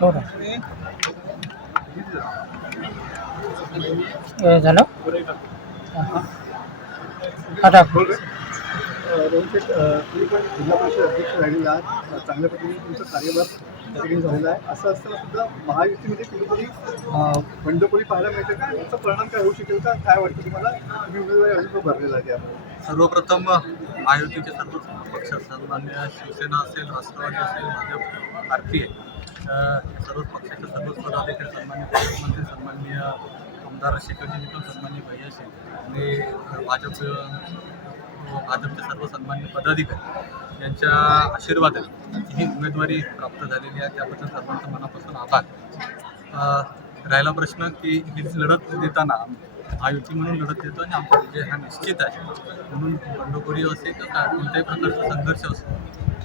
हो ना झालं आता रोहन शेठ, तुम्ही पण जिल्हा परिषद अध्यक्ष राहिलेला आहात. चांगल्या पद्धतीने तुमचं कार्यभार त्या ठिकाणी झालेला आहे. असं असताना सुद्धा महायुतीमध्ये कुठेतरी बंडखोरी पाहायला मिळते का? याचा परिणाम काय होऊ शकेल का? काय वाटतं तुम्हाला? तुम्ही उमेदवारी अजून भरलेला आहे त्यामुळे. सर्वप्रथम महायुतीचे सर्व पक्ष सन्मान्य शिवसेना असेल, राष्ट्रवादी असेल, भाजप, भारतीय सर्व पक्षाचे सर्वच पदाधिकारी सन्मान्य मुख्यमंत्री सन्माननीय आमदार शेखरजी निकम सन्मान्य भैया शेख आणि भाजपचे सर्व सन्मान्य पदाधिकारी यांच्या आशीर्वादाने ही उमेदवारी प्राप्त झालेली आहे. त्याबद्दल सर्वांचं मनापासून आभार. राहिला प्रश्न की ही लढत देताना महायुती म्हणून लढत देतो आणि आमचा विजय हा निश्चित आहे. म्हणून बंडखोरी असेल किंवा कोणत्याही प्रकारचा संघर्ष असतो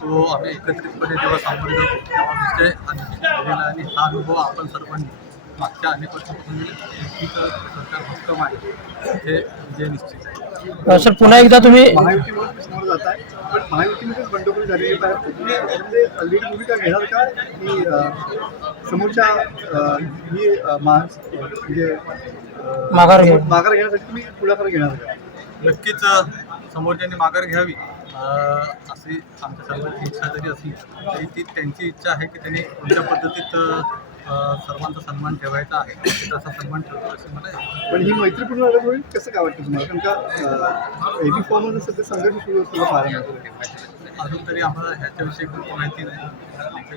तो आम्ही एकत्रितपणे जेव्हा सामोरे जातो तेव्हा विजय हा निश्चित झालेला आणि हा अनुभव आपण सर्वांनी मागच्या अनेक वर्षापासून सरकार भक्कम आहे हे विजय निश्चित आहे. सर पुन्हा एकदा तुम्ही महायुतीमध्ये समोर जात आहे, पण महायुतीमध्येच बंडखोरी झालेली आहे. तुम्ही यामध्ये लीड भूमिका घेणार का की समोरच्या म्हणजे माघार घेण्यासाठी तुम्ही पुढाकार घेणार का? नक्कीच समोरच्यांनी माघार घ्यावी अशी आमच्या सर्वांची इच्छा जरी असली तरी ती त्यांची इच्छा आहे की त्यांनी कोणत्या पद्धतीत सर्वांचा सन्मान ठेवायचा आहे तसा सन्मान ठेवतो असे मला पण ही मैत्रीपूर्ण लढत होईल कसं काय वाटतं तुम्हाला? कारण का एबी फॉर्ममध्ये सध्या संघर्ष सुरू असलेला पाहायला मिळतो. अजून तरी आम्हाला ह्याच्याविषयी खूप माहिती नाही.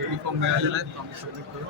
युनिफॉर्म मिळालेला आहे तो आम्ही सबमिट करू.